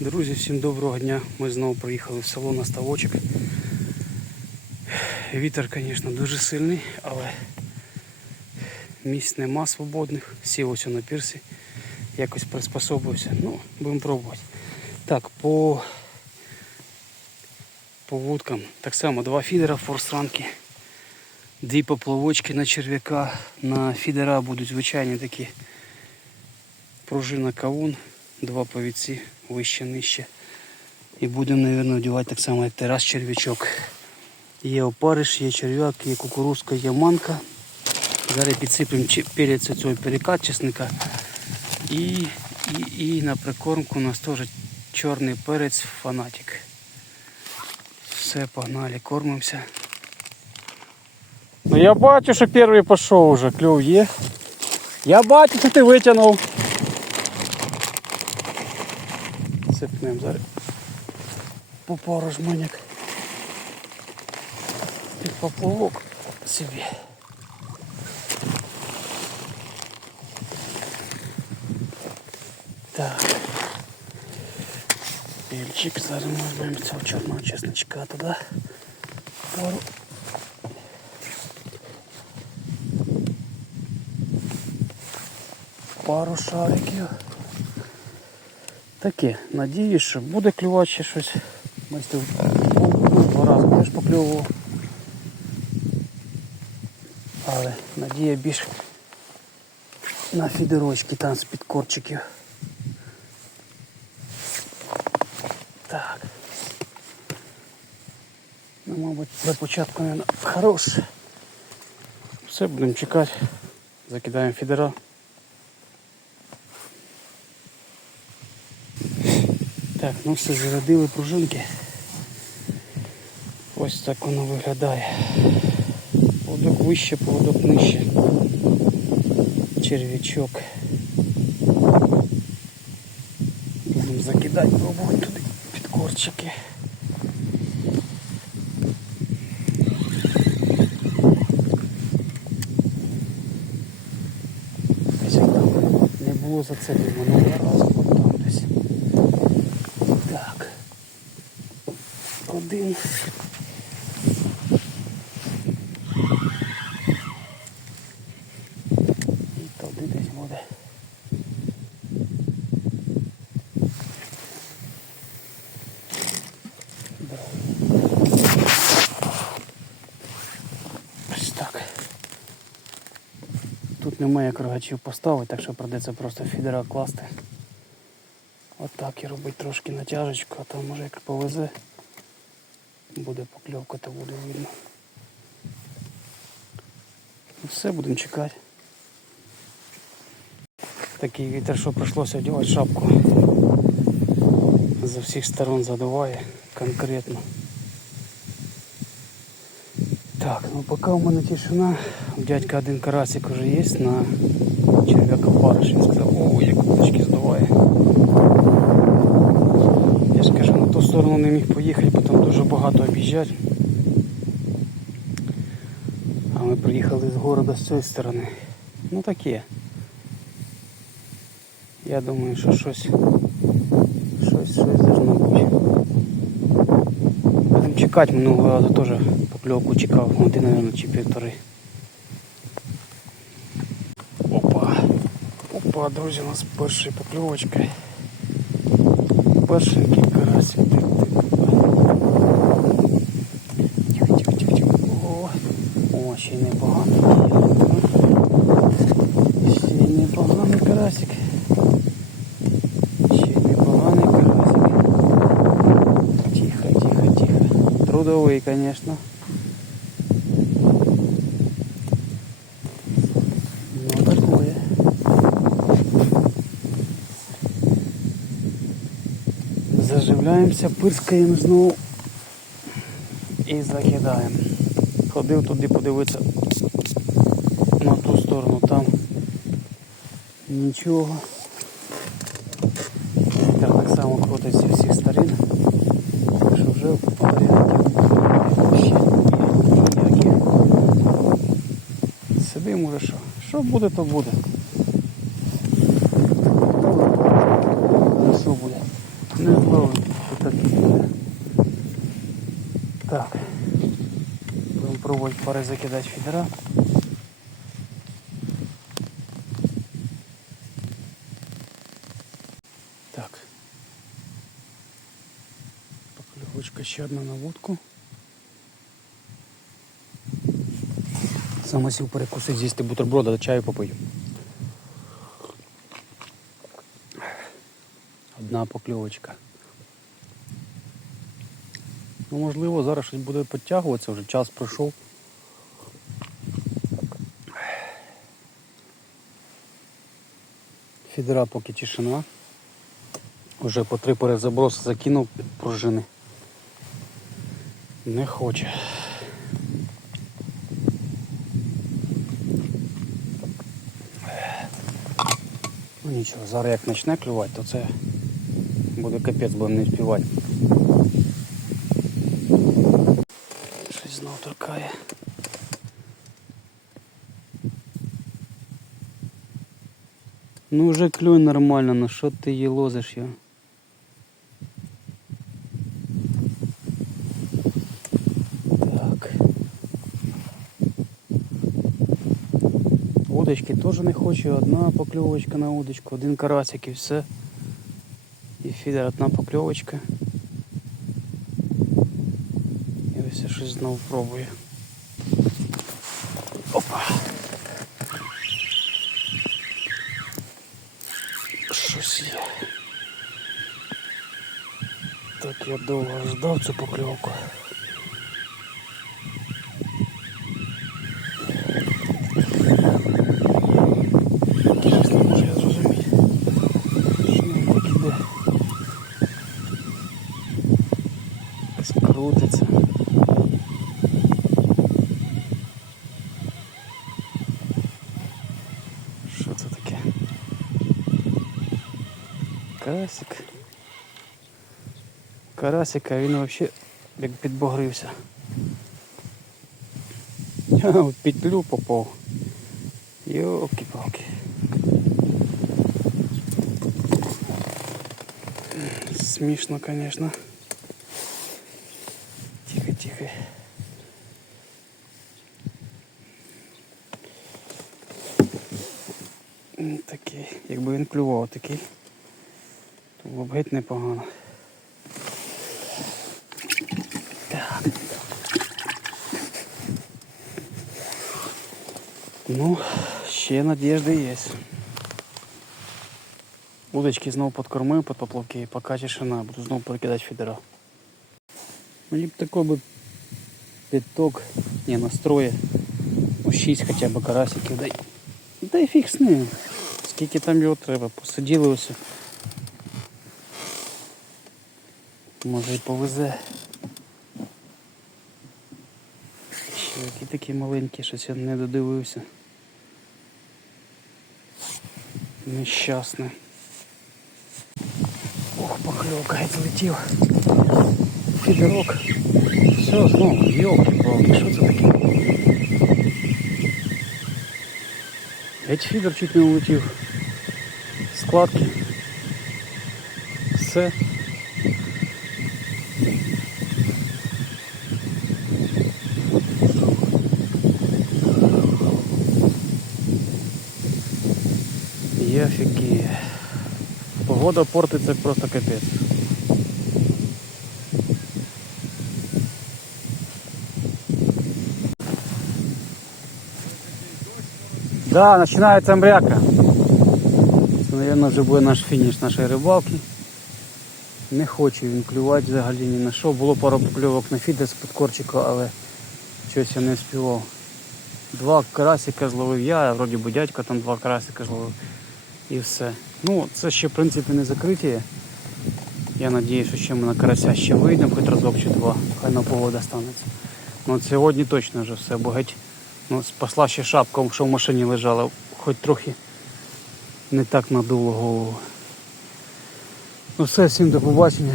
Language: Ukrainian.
Друзі, всім доброго дня. Ми знову приїхали в село на ставочок. Вітер, звісно, дуже сильний, але місць нема свободних. Сів ось на пірсі, якось приспособився. Ну, будемо пробувати. Так, по, по вудкам. Так само два фідера форсранки, дві поплавочки на черв'яка. На фідера будуть звичайні такі пружина кавун, два повідці вище, нижче. І будемо, мабуть, вдівати так само, як терас черв'ячок. Є опариш, є черв'як, є кукурузка, є манка. Зараз підсиплемо чи- перець цього перекат чесника. І, і, і на прикормку у нас теж чорний перець фанатик. Все, погнали, кормимося. Ну я бачу, що перший пішов уже, клюв є. Я бачу, що ти витягнув. Сипнемо зараз. По пару жменяк. Під поплавок собі. Так. Пільчик, зараз ми візьмемо цього чорного чесночка туди. Пару. Пару шариків. Таке, надіюсь, що буде клювати ще щось. Був два рази теж покльовував. Але надія більш на фідерочки там з під корчиків. Так. Ну, мабуть, для початку, мабуть, хорош. Все, будемо чекати. Закидаємо фідера. Так, ну все, зарядили пружинки. Ось так воно виглядає. Поводок вище, поводок нижче. Черв'ячок. Будемо закидати, пробувати туди під корчики. Ось як там не було зацепів минулого разу, от там десь. Так. Один. І туди десь буде. Ось так. Тут немає як рогачів поставити, так що придеться просто фідера класти. Отак і робить трошки натяжечку, а там може як повезе, буде покльовка, то буде видно. Все, будемо чекати. Такий вітер, що прийшлося одягати шапку. З всіх сторон задуває конкретно. Так, ну поки у мене тишина, у дядька один карасик вже є на черв'яка париш. Він сказав, о, як удочки здуває. Ту сторону не міг поїхати, бо там дуже багато об'їжджати. А ми приїхали з города з цієї сторони. Ну таке. Я думаю, що щось, щось, щось должно бути. Будемо чекати, минулого разу теж покльовку чекав, один, мабуть, чи півтори. Опа. Опа, друзі, у нас перший покльовочка. Першенький карасик. Тихо, тихо, тихо, тихо. О, ще й непогано. Ще й непоганий карасик. Ще й непоганий карасик. Тихо, тихо, тихо. Трудовий, конечно. Заживляємося, пирскаємо знову і закидаємо. Ходив туди подивитися на ту сторону, там нічого. Вітер так само крутить зі всіх сторін. Що вже ще. Сидимо вже що. Що буде, то буде. А що буде? Не ловимо. Тут такі буде. Так. Пари закидати фідера. Так. Поклевочка ще одна на вудку. Саме сів перекусити, з'їсти бутерброда, чаю попию. Одна покльовочка. Ну, можливо, зараз щось буде підтягуватися, вже час пройшов. Фідера поки тишина. Уже по три перезаброси закинув під пружини. Не хоче. Ну нічого, зараз як почне клювати, то це буде капець, будемо не співати. Щось знов торкає. Ну вже клюй нормально, ну що ти її лозиш його? Так. Удочки теж не хочу, одна покльовочка на удочку, один карасик і все. І фідер одна покльовочка. І ось я щось знову пробую. Опа. Щось. Так я довго ждав цю покльовку. Чесно, не можу я зрозуміти. Що воно так іде? Якось крутиться. Що це таке? Карасик. Карасик, а він взагалі як підбогрився. В петлю попав. Йолки-палки. Смішно, конечно. Тихо, тихо. Такий, якби він клював такий, то було б геть непогано. Так. Ну, ще надежди є. Удочки знову подкормив під поплавки і поки тишина, буду знову перекидати фідера. Мені б такой би п'яток, не настроє, у 6 хоча б карасиків, дай. Дай фіг з ним. Скільки там його треба, посиділи ось. Може і повезе. Ще які такі маленькі, щось я не додивився. Нещасний. Ох, покльовка геть злетів. Фідерок. Все, знову, йолки палки що це таке? Геть фідер чуть не улетів. Складки. Все. Я Погода портиться просто капець. Да, починається мряка. Це, мабуть, вже буде наш фініш нашої рибалки. Не хоче він клювати взагалі ні на що. Було пару покльовок на фідер з підкорчика, але щось я не співав. Два карасика зловив я, а вроді би дядько там два карасика зловив. І все. Ну, це ще в принципі не закриті. Я сподіваюся, що ще ми на карася ще вийдемо, хоч разок чи два, хай на погода станеться. Ну сьогодні точно вже все, бо геть ну, спасла ще шапка, що в машині лежала, хоч трохи не так надуло голову. Ну все, всім до побачення.